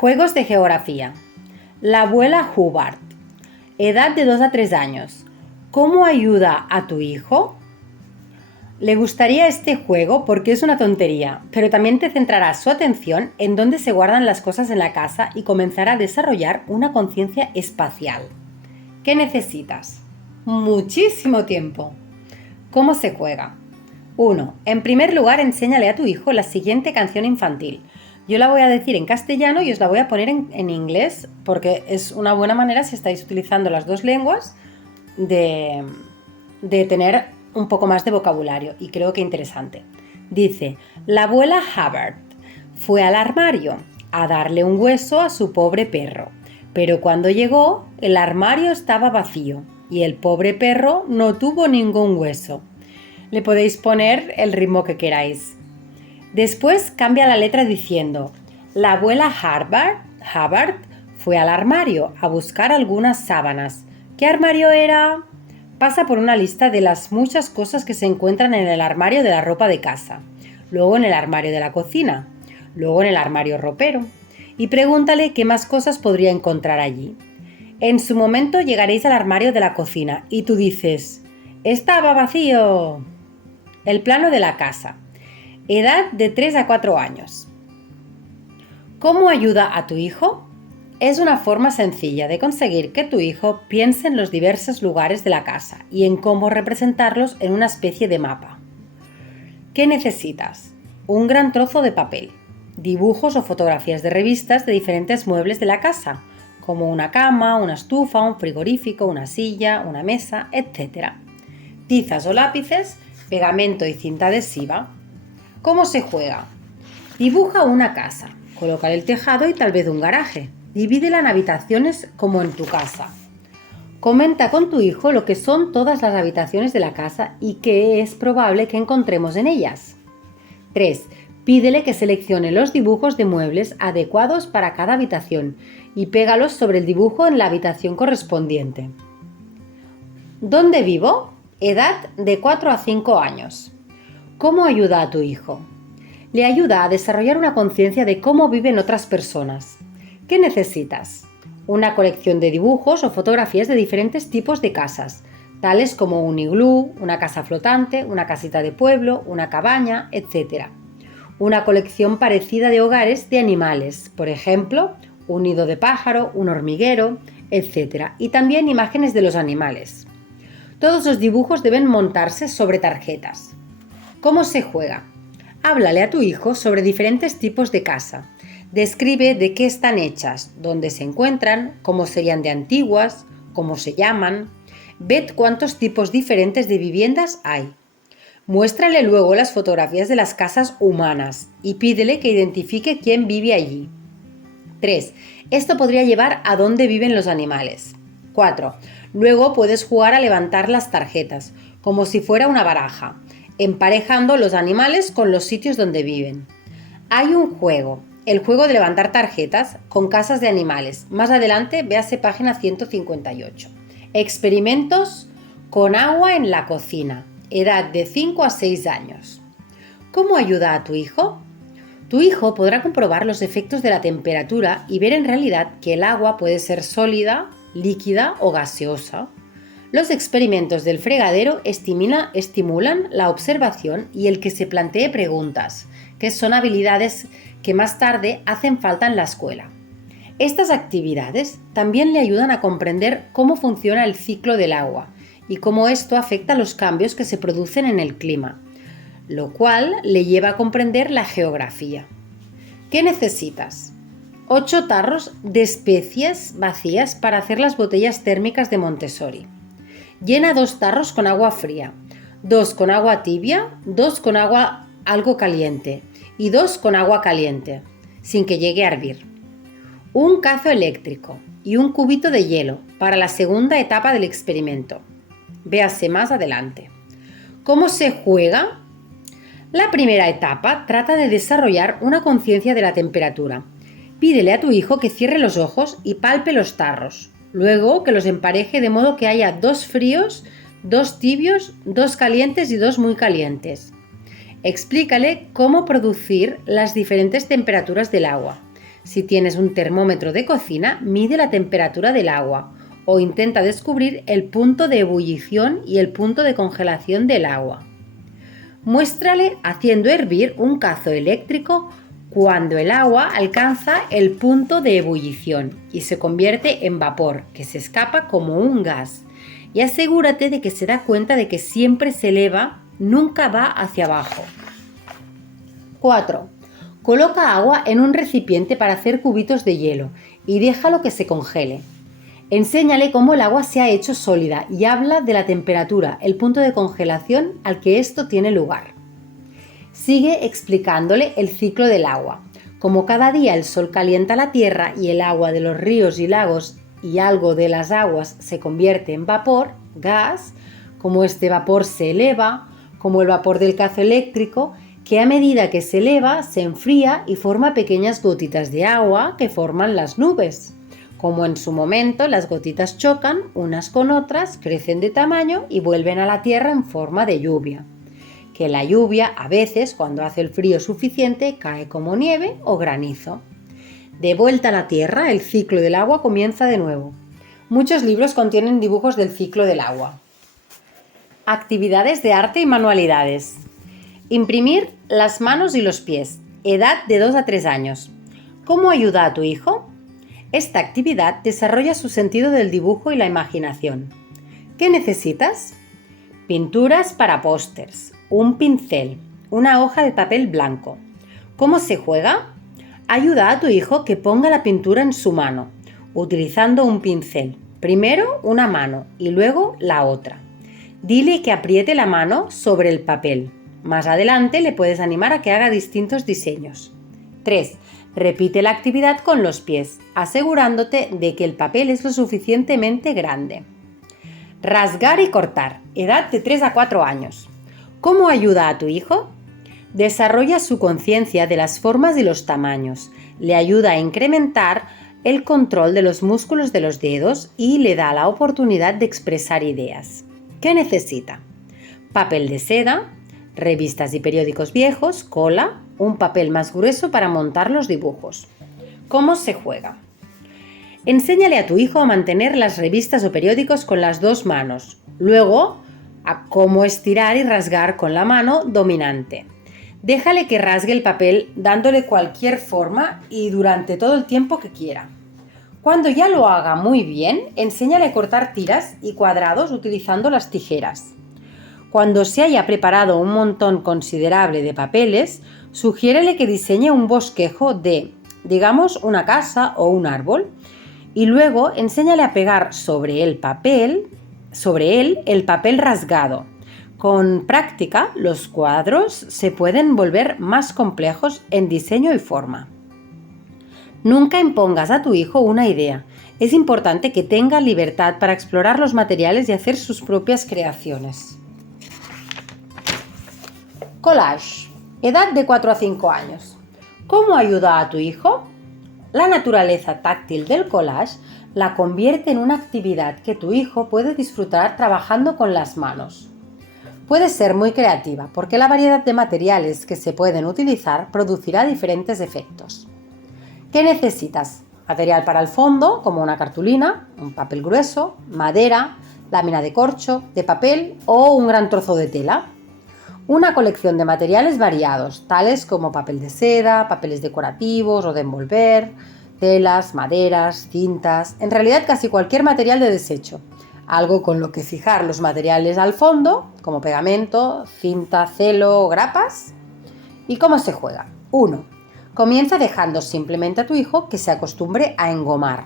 Juegos de geografía. La abuela Hubbard. Edad de 2 a 3 años. ¿Cómo ayuda a tu hijo? Le gustaría este juego porque es una tontería, pero también te centrará su atención en dónde se guardan las cosas en la casa y comenzará a desarrollar una conciencia espacial. ¿Qué necesitas? Muchísimo tiempo. ¿Cómo se juega? 1. En primer lugar, enséñale a tu hijo la siguiente canción infantil. Yo la voy a decir en castellano y os la voy a poner en inglés porque es una buena manera, si estáis utilizando las dos lenguas, de tener un poco más de vocabulario, y creo que interesante. Dice: la abuela Hubbard fue al armario a darle un hueso a su pobre perro, pero cuando llegó el armario estaba vacío y el pobre perro no tuvo ningún hueso. Le podéis poner el ritmo que queráis. Después cambia la letra diciendo: la abuela Hubbard fue al armario a buscar algunas sábanas. ¿Qué armario era? Pasa por una lista de las muchas cosas que se encuentran en el armario de la ropa de casa, luego en el armario de la cocina, luego en el armario ropero, y pregúntale qué más cosas podría encontrar allí. En su momento llegaréis al armario de la cocina y tú dices: ¡estaba vacío! El plano de la casa. Edad de 3 a 4 años. ¿Cómo ayuda a tu hijo? Es una forma sencilla de conseguir que tu hijo piense en los diversos lugares de la casa y en cómo representarlos en una especie de mapa. ¿Qué necesitas? Un gran trozo de papel, dibujos o fotografías de revistas de diferentes muebles de la casa, como una cama, una estufa, un frigorífico, una silla, una mesa, etc. Tizas o lápices, pegamento y cinta adhesiva. ¿Cómo se juega? Dibuja una casa, coloca el tejado y tal vez un garaje. Divídela en habitaciones como en tu casa. Comenta con tu hijo lo que son todas las habitaciones de la casa y qué es probable que encontremos en ellas. 3. Pídele que seleccione los dibujos de muebles adecuados para cada habitación y pégalos sobre el dibujo en la habitación correspondiente. ¿Dónde vivo? Edad de 4 a 5 años. ¿Cómo ayuda a tu hijo? Le ayuda a desarrollar una conciencia de cómo viven otras personas. ¿Qué necesitas? Una colección de dibujos o fotografías de diferentes tipos de casas, tales como un iglú, una casa flotante, una casita de pueblo, una cabaña, etc. Una colección parecida de hogares de animales, por ejemplo, un nido de pájaro, un hormiguero, etc. Y también imágenes de los animales. Todos los dibujos deben montarse sobre tarjetas. ¿Cómo se juega? Háblale a tu hijo sobre diferentes tipos de casa. Describe de qué están hechas, dónde se encuentran, cómo serían de antiguas, cómo se llaman. Ved cuántos tipos diferentes de viviendas hay. Muéstrale luego las fotografías de las casas humanas y pídele que identifique quién vive allí. 3. Esto podría llevar a dónde viven los animales. 4. Luego puedes jugar a levantar las tarjetas, como si fuera una baraja, emparejando los animales con los sitios donde viven. Hay un juego, el juego de levantar tarjetas con casas de animales. Más adelante, véase página 158. Experimentos con agua en la cocina. Edad de 5 a 6 años. ¿Cómo ayuda a tu hijo? Tu hijo podrá comprobar los efectos de la temperatura y ver en realidad que el agua puede ser sólida, líquida o gaseosa. Los experimentos del fregadero estimulan la observación y el que se plantee preguntas, que son habilidades que más tarde hacen falta en la escuela. Estas actividades también le ayudan a comprender cómo funciona el ciclo del agua y cómo esto afecta los cambios que se producen en el clima, lo cual le lleva a comprender la geografía. ¿Qué necesitas? 8 tarros de especies vacías para hacer las botellas térmicas de Montessori. Llena 2 tarros con agua fría, 2 con agua tibia, 2 con agua algo caliente y 2 con agua caliente, sin que llegue a hervir. Un cazo eléctrico y un cubito de hielo para la segunda etapa del experimento. Véase más adelante. ¿Cómo se juega? La primera etapa trata de desarrollar una conciencia de la temperatura. Pídele a tu hijo que cierre los ojos y palpe los tarros. Luego que los empareje de modo que haya 2 fríos, 2 tibios, 2 calientes y 2 muy calientes. Explícale cómo producir las diferentes temperaturas del agua. Si tienes un termómetro de cocina, mide la temperatura del agua o intenta descubrir el punto de ebullición y el punto de congelación del agua. Muéstrale haciendo hervir un cazo eléctrico cuando el agua alcanza el punto de ebullición y se convierte en vapor, que se escapa como un gas. Y asegúrate de que se da cuenta de que siempre se eleva, nunca va hacia abajo. 4. Coloca agua en un recipiente para hacer cubitos de hielo y déjalo que se congele. Enséñale cómo el agua se ha hecho sólida y habla de la temperatura, el punto de congelación al que esto tiene lugar. Sigue explicándole el ciclo del agua. Como cada día el sol calienta la tierra y el agua de los ríos y lagos y algo de las aguas se convierte en vapor, gas, como este vapor se eleva, como el vapor del cazo eléctrico, que a medida que se eleva se enfría y forma pequeñas gotitas de agua que forman las nubes. Como en su momento las gotitas chocan unas con otras, crecen de tamaño y vuelven a la tierra en forma de lluvia. Que la lluvia, a veces, cuando hace el frío suficiente, cae como nieve o granizo. De vuelta a la tierra, el ciclo del agua comienza de nuevo. Muchos libros contienen dibujos del ciclo del agua. Actividades de arte y manualidades. Imprimir las manos y los pies. Edad de 2 a 3 años. ¿Cómo ayuda a tu hijo? Esta actividad desarrolla su sentido del dibujo y la imaginación. ¿Qué necesitas? Pinturas para pósters, un pincel, una hoja de papel blanco. ¿Cómo se juega? Ayuda a tu hijo que ponga la pintura en su mano, utilizando un pincel. Primero una mano y luego la otra. Dile que apriete la mano sobre el papel. Más adelante le puedes animar a que haga distintos diseños. 3. Repite la actividad con los pies, asegurándote de que el papel es lo suficientemente grande. Rasgar y cortar. Edad de 3 a 4 años. ¿Cómo ayuda a tu hijo? Desarrolla su conciencia de las formas y los tamaños. Le ayuda a incrementar el control de los músculos de los dedos y le da la oportunidad de expresar ideas. ¿Qué necesita? Papel de seda, revistas y periódicos viejos, cola, un papel más grueso para montar los dibujos. ¿Cómo se juega? Enséñale a tu hijo a mantener las revistas o periódicos con las 2 manos. Luego, a cómo estirar y rasgar con la mano dominante. Déjale que rasgue el papel dándole cualquier forma y durante todo el tiempo que quiera. Cuando ya lo haga muy bien, enséñale a cortar tiras y cuadrados utilizando las tijeras. Cuando se haya preparado un montón considerable de papeles, sugiérele que diseñe un bosquejo de, digamos, una casa o un árbol, y luego enséñale a pegar sobre él el papel rasgado. Con práctica, los cuadros se pueden volver más complejos en diseño y forma. Nunca impongas a tu hijo una idea. Es importante que tenga libertad para explorar los materiales y hacer sus propias creaciones. Collage. Edad de 4 a 5 años. ¿Cómo ayuda a tu hijo? La naturaleza táctil del collage la convierte en una actividad que tu hijo puede disfrutar trabajando con las manos. Puede ser muy creativa porque la variedad de materiales que se pueden utilizar producirá diferentes efectos. ¿Qué necesitas? Material para el fondo, como una cartulina, un papel grueso, madera, lámina de corcho, de papel o un gran trozo de tela. Una colección de materiales variados, tales como papel de seda, papeles decorativos o de envolver, telas, maderas, cintas, en realidad casi cualquier material de desecho. Algo con lo que fijar los materiales al fondo, como pegamento, cinta, celo o grapas. ¿Y cómo se juega? 1. Comienza dejando simplemente a tu hijo que se acostumbre a engomar.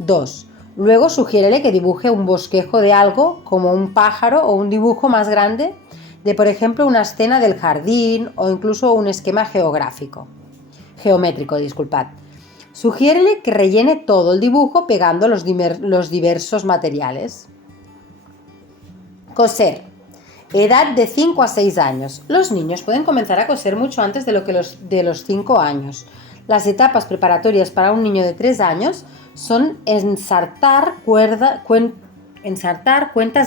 2. Luego sugiérele que dibuje un bosquejo de algo como un pájaro o un dibujo más grande de, por ejemplo, una escena del jardín o incluso un esquema geométrico. Sugiérele que rellene todo el dibujo pegando los diversos materiales. Coser. Edad de 5 a 6 años. Los niños pueden comenzar a coser mucho antes de los 5 años. Las etapas preparatorias para un niño de 3 años son ensartar cuentas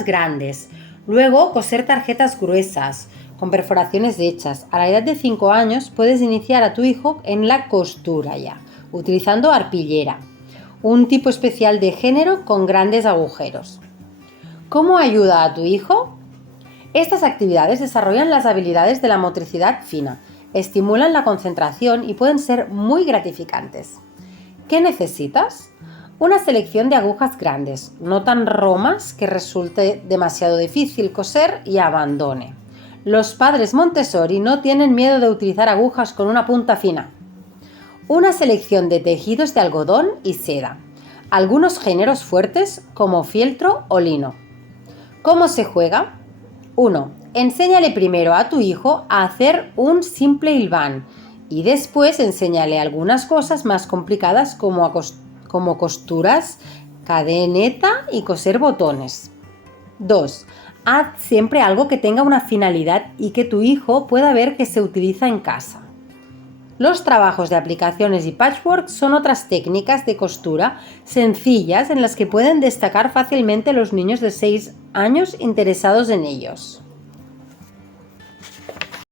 grandes, luego coser tarjetas gruesas con perforaciones hechas. A la edad de 5 años puedes iniciar a tu hijo en la costura ya. utilizando arpillera, un tipo especial de género con grandes agujeros. ¿Cómo ayuda a tu hijo? Estas actividades desarrollan las habilidades de la motricidad fina, estimulan la concentración y pueden ser muy gratificantes. ¿Qué necesitas? Una selección de agujas grandes, no tan romas que resulte demasiado difícil coser y abandone. Los padres Montessori no tienen miedo de utilizar agujas con una punta fina. Una selección de tejidos de algodón y seda. Algunos géneros fuertes como fieltro o lino. ¿Cómo se juega? 1. Enséñale primero a tu hijo a hacer un simple hilván y después enséñale algunas cosas más complicadas como costuras, cadeneta y coser botones. 2. Haz siempre algo que tenga una finalidad y que tu hijo pueda ver que se utiliza en casa. Los trabajos de aplicaciones y patchwork son otras técnicas de costura sencillas en las que pueden destacar fácilmente los niños de 6 años interesados en ellos.